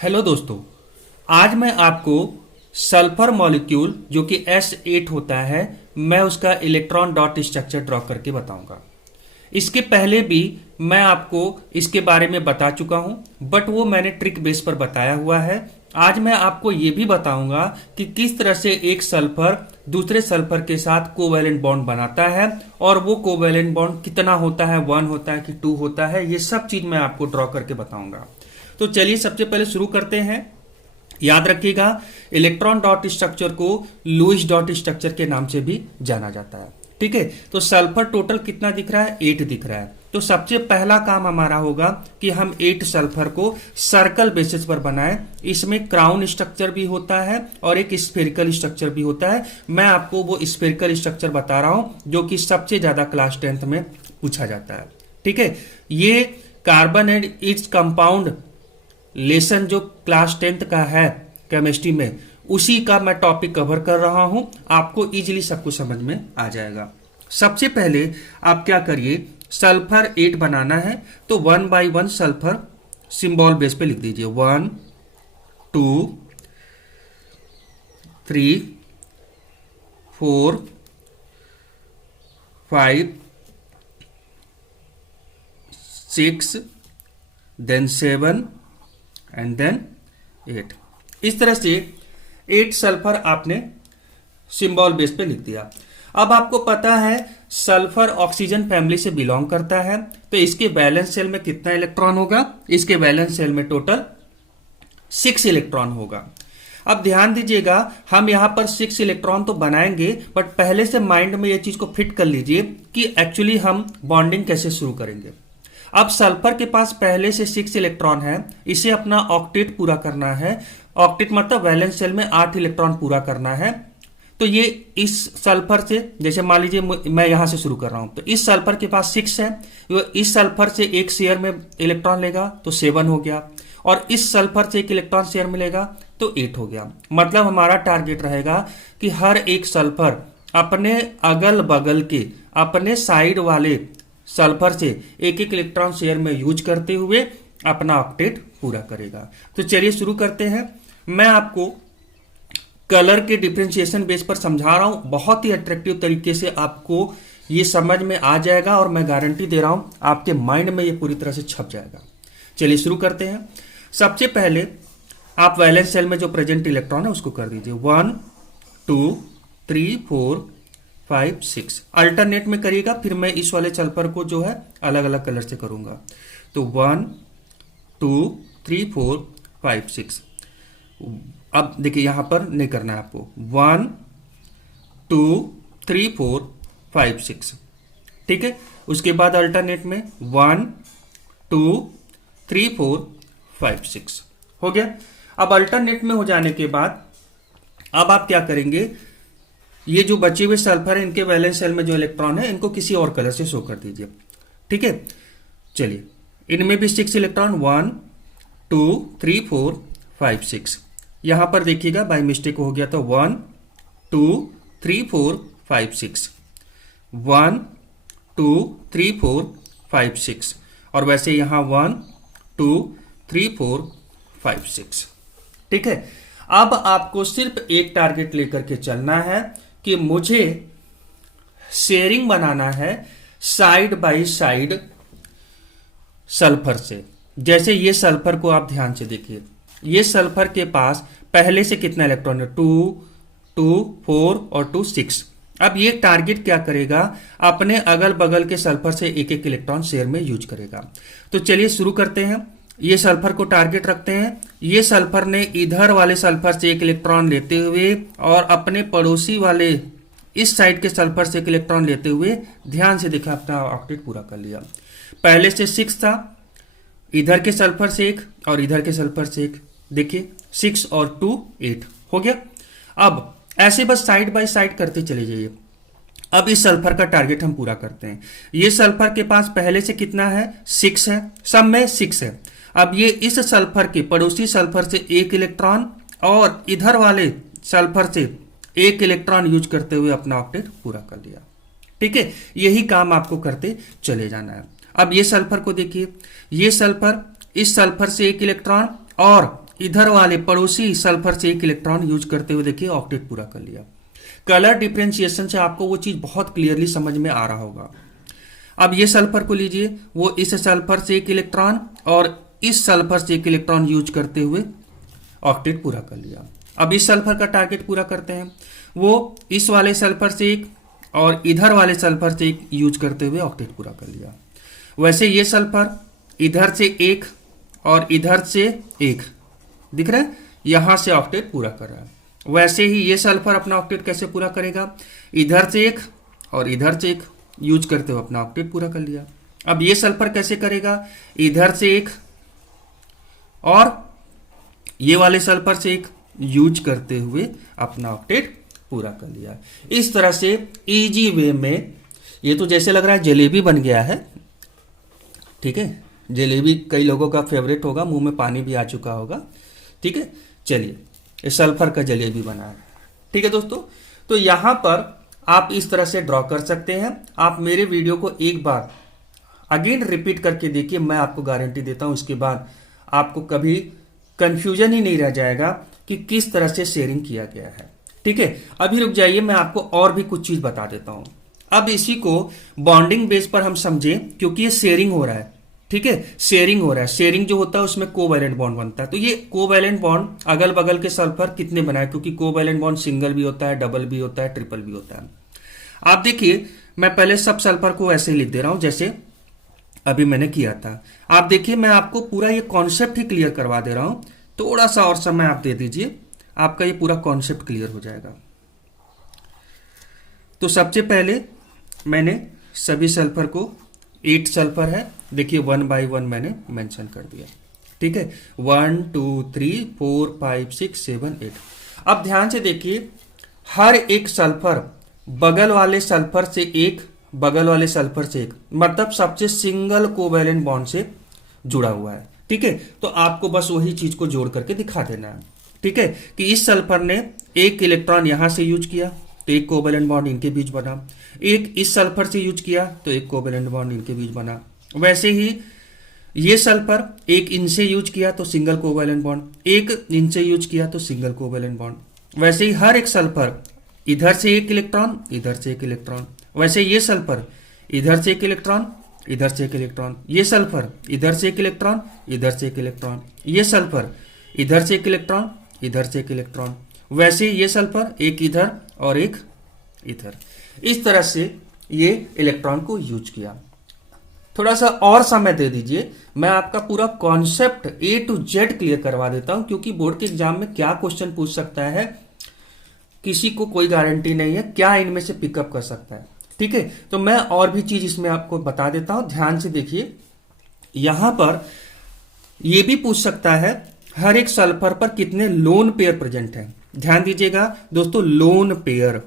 Hello दोस्तों, आज मैं आपको सल्फर मॉलिक्यूल जो कि S8 होता है, मैं उसका इलेक्ट्रॉन डॉट स्ट्रक्चर ड्रॉ करके बताऊंगा। इसके पहले भी मैं आपको इसके बारे में बता चुका हूं, बट वो मैंने ट्रिक बेस पर बताया हुआ है। आज मैं आपको ये भी बताऊंगा कि किस तरह से एक सल्फर दूसरे सल्फर के साथ कोवैलेंट बॉन्ड बनाता है और वो कोवैलेंट बॉन्ड कितना होता है, 1 होता है कि 2 होता है, ये सब चीज मैं आपको ड्रॉ करके बताऊंगा। तो चलिए सबसे पहले शुरू करते हैं। याद रखिएगा, इलेक्ट्रॉन डॉट स्ट्रक्चर को लुईस डॉट स्ट्रक्चर के नाम से भी जाना जाता है। ठीक है, तो सल्फर टोटल कितना दिख रहा है? 8 दिख रहा है। तो सबसे पहला काम हमारा होगा कि हम 8 सल्फर को सर्कल बेसिस पर बनाएं। इसमें क्राउन स्ट्रक्चर भी होता है और एक स्फेरिकल स्ट्रक्चर भी होता है। मैं आपको वो स्फेरिकल स्ट्रक्चर बता रहा हूं जो कि सबसे ज्यादा क्लास 10th में पूछा जाता है। ठीक है, ये carbon and its compound lesson जो क्लास 10th का है केमिस्ट्री में, उसी का मैं टॉपिक कवर कर रहा हूं। आपको इजीली सब कुछ समझ में आ जाएगा। सबसे पहले आप क्या करिए, सल्फर 8 बनाना है तो 1 by 1 सल्फर सिंबल बेस पे लिख दीजिए। 1 2 3 4 5 6 देन 7 एंड देन 8। इस तरह से 8 सल्फर आपने सिंबल बेस पे लिख दिया। अब आपको पता है सल्फर ऑक्सीजन फैमिली से बिलोंग करता है, तो इसके वैलेंस शेल में कितना इलेक्ट्रॉन होगा? इसके वैलेंस शेल में टोटल 6 इलेक्ट्रॉन होगा। अब ध्यान दीजिएगा, हम यहां पर 6 इलेक्ट्रॉन तो बनाएंगे, बट पहले से माइंड में यह चीज को फिट कर लीजिए कि एक्चुअली हम बॉन्डिंग कैसे शुरू करेंगे। अब सल्फर के पास पहले से 6 इलेक्ट्रॉन है, इसे अपना ऑक्टेट पूरा करना है। ऑक्टेट मतलब वैलेंस शेल में 8 इलेक्ट्रॉन पूरा करना है। तो ये इस सल्फर से, जैसे मान लीजिए मैं यहां से शुरू कर रहा हूं, तो इस सल्फर के पास 6 है, वो इस सल्फर से एक शेयर में इलेक्ट्रॉन लेगा तो 7 हो गया, और इस सल्फर से एक इलेक्ट्रॉन शेयर मिलेगा तो 8 हो गया। मतलब हमारा टारगेट रहेगा कि हर एक सल्फर अपने अगल बगल के, अपने साइड वाले सल्फर से एक एक इलेक्ट्रॉन शेयर में यूज करते हुए अपना ऑक्टेट पूरा करेगा। तो चलिए शुरू करते हैं। मैं आपको कलर के डिफरेंशिएशन बेस पर समझा रहा हूं, बहुत ही अट्रैक्टिव तरीके से आपको ये समझ में आ जाएगा, और मैं गारंटी दे रहा हूं आपके माइंड में ये पूरी तरह से छप जाएगा। चलिए शुरू करते हैं। सबसे पहले आप वैलेंस शेल में जो प्रेजेंट इलेक्ट्रॉन है उसको कर दीजिए। 1 2 3 4 5 6 अल्टरनेट में करिएगा, फिर मैं इस वाले सल्फर को जो है अलग अलग कलर से करूंगा। तो 1 2 3 4 5 6। अब देखिए यहां पर नहीं करना है आपको। 1 2 3 4 5 6। ठीक है, उसके बाद अल्टरनेट में 1 2 3 4 5 6 हो गया। अब अल्टरनेट में हो जाने के बाद अब आप क्या करेंगे, ये जो बचे हुए सल्फर है इनके वैलेंस शेल में जो इलेक्ट्रॉन है इनको किसी और कलर से शो कर दीजिए। ठीक है, चलिए इनमें भी 6 इलेक्ट्रॉन, 1 2 3 4 5 6। यहां पर देखिएगा बाय मिस्टेक हो गया, तो 1 2 3 4 5 6 1 2 3 4 5 6, और वैसे यहां 1 2 3 4 5 6। ठीक है, अब आपको सिर्फ एक टारगेट लेकर के चलना है कि मुझे शेयरिंग बनाना है साइड बाय साइड सल्फर से। जैसे ये सल्फर को आप ध्यान से देखिए, ये सल्फर के पास पहले से कितना इलेक्ट्रॉन है? 2 2 4 और 2 6। अब ये टारगेट क्या करेगा, अपने अगल बगल के सल्फर से एक एक इलेक्ट्रॉन शेयर में यूज करेगा। तो चलिए शुरू करते हैं। ये सल्फर को टारगेट रखते हैं। ये सल्फर ने इधर वाले सल्फर से एक इलेक्ट्रॉन लेते हुए और अपने पड़ोसी वाले इस साइड के सल्फर से एक इलेक्ट्रॉन लेते हुए ध्यान से देखा अपना ऑक्टेट पूरा कर लिया। पहले से 6 था, इधर के सल्फर से एक और इधर के सल्फर से एक, देखिए 6 और 2 8 हो गया। अब ऐसे बस साइड बाय साइड करते चले जाइए। अब इस सल्फर का टारगेट हम पूरा करते हैं। ये सल्फर के पास पहले से कितना है? 6 है, सब में 6 है। अब ये इस सल्फर के पड़ोसी सल्फर से एक इलेक्ट्रॉन और इधर वाले सल्फर से एक इलेक्ट्रॉन यूज करते हुए अपना ऑक्टेट पूरा कर लिया। ठीक है, यही काम आपको करते चले जाना है। अब ये सल्फर को देखिए, ये सल्फर इस सल्फर से एक इलेक्ट्रॉन और इधर वाले पड़ोसी सल्फर से एक इलेक्ट्रॉन यूज करते हुए देखिए ऑक्टेट पूरा कर लिया। कलर डिफरेंशिएशन से आपको वो चीज बहुत क्लियरली समझ में आ रहा होगा। अब ये सल्फर को लीजिए, वो इस सल्फर से एक इलेक्ट्रॉन और इस सल्फर से एक इलेक्ट्रॉन यूज करते हुए ऑक्टेट पूरा कर लिया। अब इस सल्फर का टारगेट पूरा करते हैं, वो इस वाले सल्फर से एक और इधर वाले सल्फर से एक यूज करते हुए ऑक्टेट पूरा कर लिया। वैसे ये सल्फर इधर से एक और इधर से एक दिख रहा है, यहां से ऑक्टेट पूरा कर रहा है। वैसे ही ये सल्फर अपना ऑक्टेट कैसे पूरा करेगा, इधर से एक और इधर से एक यूज करते हुए अपना ऑक्टेट पूरा कर लिया। अब ये सल्फर कैसे करेगा, इधर से एक और ये वाले सल्फर से एक यूज करते हुए अपना ऑक्टेट पूरा कर लिया। इस तरह से इजी वे में, ये तो जैसे लग रहा है जलेबी बन गया है, ठीक है, जलेबी कई लोगों का फेवरेट होगा, मुंह में पानी भी आ चुका होगा, ठीक है। चलिए, ये सल्फर का जलेबी बना है, ठीक है दोस्तों। तो यहां पर आप इस तरह से ड्रॉ कर सकते हैं। आप मेरे वीडियो को एक बार अगेन रिपीट करके देखिए, मैं आपको गारंटी देता हूं इसके बाद आपको कभी कंफ्यूजन ही नहीं रह जाएगा कि किस तरह से शेयरिंग किया गया है, ठीक है। अभी रुक जाइए, मैं आपको और भी कुछ चीज बता देता हूं। अब इसी को बॉन्डिंग बेस पर हम समझें, क्योंकि ये शेयरिंग हो रहा है, ठीक है, शेयरिंग हो रहा है। शेयरिंग जो होता है उसमें कोवैलेंट बॉन्ड बनता है। तो ये कोवैलेंट बॉन्ड अगल बगल के सल्फर कितने बनाए, क्योंकि कोवैलेंट बॉन्ड सिंगल भी होता है, डबल भी होता है, ट्रिपल भी होता है। आप देखिए, मैं पहले सब सल्फर को ऐसे लिख दे रहा हूं जैसे अभी मैंने किया था। आप देखिए, मैं आपको पूरा ये कॉन्सेप्ट ही क्लियर करवा दे रहा हूं। थोड़ा सा और समय आप दे दीजिए, आपका ये पूरा कॉन्सेप्ट क्लियर हो जाएगा। तो सबसे पहले मैंने सभी सल्फर को, 8 सल्फर है, देखिए 1 बाय 1 मैंने मेंशन कर दिया, ठीक है। 1 2 3 4 5 6 7 8। अब ध्यान से देखिए, हर एक सल्फर बगल वाले सल्फर से एक, बगल वाले सल्फर से एक, मतलब सबसे सिंगल कोवैलेंट बॉन्ड से जुड़ा हुआ है, ठीक है। तो आपको बस वही चीज को जोड़ करके दिखा देना है, ठीक है, कि इस सल्फर ने एक इलेक्ट्रॉन यहां से यूज किया तो एक कोवैलेंट बॉन्ड इनके बीच बना, एक इस सल्फर से यूज किया तो एक कोवैलेंट बॉन्ड इनके बीच बना। वैसे ही ये सल्फर एक इनसे यूज किया तो सिंगल कोवैलेंट बॉन्ड, एक इनसे यूज किया तो सिंगल कोवैलेंट बॉन्ड। वैसे ही हर एक सल्फर इधर से एक इलेक्ट्रॉन, इधर से एक इलेक्ट्रॉन। वैसे ये सल्फर इधर से एक इलेक्ट्रॉन, इधर से एक इलेक्ट्रॉन। ये सल्फर इधर से एक इलेक्ट्रॉन, इधर से एक इलेक्ट्रॉन। ये सल्फर इधर से एक इलेक्ट्रॉन, इधर से एक इलेक्ट्रॉन। वैसे ये सल्फर एक इधर और एक इधर। इस तरह से ये इलेक्ट्रॉन को यूज किया। थोड़ा सा और समय दे दीजिए, मैं आपका पूरा concept A to Z clear करवा देता हूं, क्योंकि बोर्ड के एग्जाम में क्या क्वेश्चन पूछ सकता है किसी को कोई गारंटी नहीं है, क्या इनमें से पिकअप कर सकता है, ठीक है। तो मैं और भी चीज इसमें आपको बता देता हूं, ध्यान से देखिए। यहां पर यह भी पूछ सकता है हर एक सल्फर पर कितने लोन पेयर प्रेजेंट है। ध्यान दीजिएगा दोस्तों, लोन पेयर,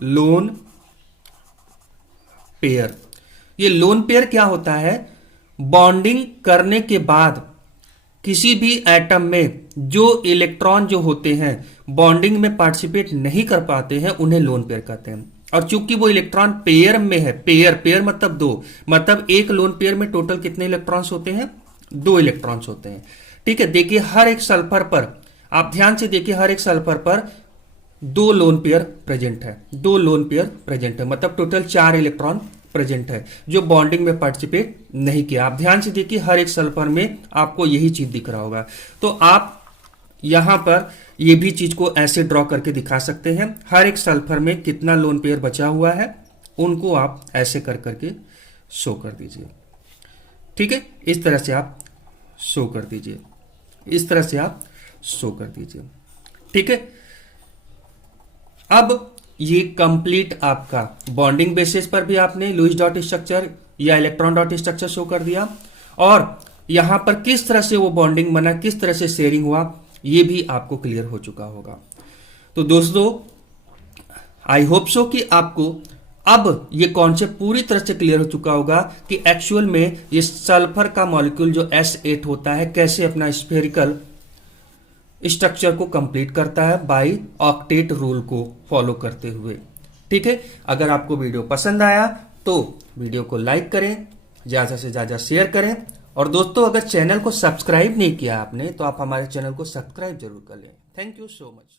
लोन पेयर। ये लोन पेयर क्या होता है, बॉन्डिंग करने के बाद किसी भी एटम में जो इलेक्ट्रॉन जो होते हैं बॉन्डिंग में पार्टिसिपेट नहीं कर पाते हैं, उन्हें लोन पेयर कहते हैं। और चूंकि वो इलेक्ट्रॉन पेयर में है, पेयर पेयर मतलब दो, मतलब एक लोन पेयर में टोटल कितने इलेक्ट्रॉन्स होते हैं, 2 इलेक्ट्रॉन्स होते हैं, ठीक है। देखिए हर एक सल्फर पर, आप ध्यान से देखिए, हर एक सल्फर पर 2 लोन पेयर प्रेजेंट है, 2 लोन पेयर प्रेजेंट है, मतलब टोटल 4 इलेक्ट्रॉन प्रेजेंट है जो बॉन्डिंग में पार्टिसिपेट नहीं किया। आप ध्यान से देखिए, हर एक सल्फर में आपको यही चीज दिख रहा होगा। तो आप यहां पर ये भी चीज को ऐसे ड्रॉ करके दिखा सकते हैं, हर एक सल्फर में कितना लोन पेयर बचा हुआ है, उनको आप ऐसे कर करके शो कर दीजिए, ठीक है। इस तरह से आप शो कर दीजिए, इस तरह से आप शो कर दीजिए, ठीक है। अब ये कंप्लीट आपका बॉन्डिंग बेसिस पर भी आपने लुईस डॉट स्ट्रक्चर या इलेक्ट्रॉन डॉट स्ट्रक्चर शो कर दिया, और यहां पर किस तरह से वो बॉन्डिंग बना, किस तरह से शेयरिंग हुआ, ये भी आपको क्लियर हो चुका होगा। तो दोस्तों, आई होप सो कि आपको अब ये कॉन्सेप्ट पूरी तरह से क्लियर हो चुका होगा कि एक्चुअल में ये सल्फर का मॉलिक्यूल जो S8 होता है कैसे अपना स्फेरिकल स्ट्रक्चर को कंप्लीट करता है बाय ऑक्टेट रूल को फॉलो करते हुए, ठीक है। अगर आपको वीडियो पसंद आया तो वीडियो को लाइक करें, ज्यादा से ज्यादा शेयर करें और दोस्तों अगर चैनल को सब्सक्राइब नहीं किया आपने तो आप हमारे चैनल को सब्सक्राइब जरूर कर लें। Thank you so much.